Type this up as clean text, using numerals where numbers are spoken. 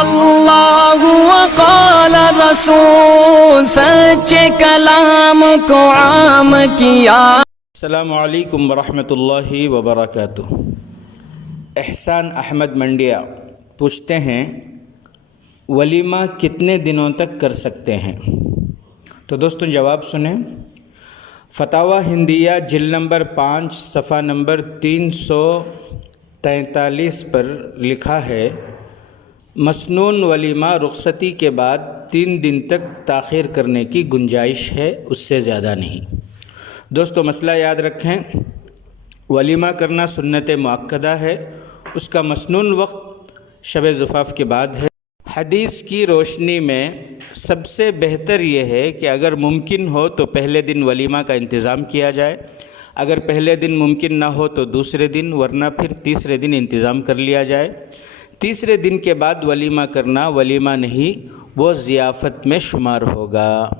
اللہ وقال رسول، سچے کلام کو عام کیا۔ السلام علیکم ورحمۃ اللہ وبرکاتہ۔ احسان احمد منڈیا پوچھتے ہیں ولیمہ کتنے دنوں تک کر سکتے ہیں؟ تو دوستوں جواب سنیں۔ فتاوی ہندیہ جلد نمبر 5 صفحہ نمبر 343 پر لکھا ہے مسنون ولیمہ رخصتی کے بعد 3 دن تک تاخیر کرنے کی گنجائش ہے، اس سے زیادہ نہیں۔ دوستو مسئلہ یاد رکھیں، ولیمہ کرنا سنت مؤکدہ ہے، اس کا مسنون وقت شب زفاف کے بعد ہے۔ حدیث کی روشنی میں سب سے بہتر یہ ہے کہ اگر ممکن ہو تو پہلے دن ولیمہ کا انتظام کیا جائے، اگر پہلے دن ممکن نہ ہو تو دوسرے دن، ورنہ پھر تیسرے دن انتظام کر لیا جائے۔ تیسرے دن کے بعد ولیمہ کرنا ولیمہ نہیں، وہ ضیافت میں شمار ہوگا۔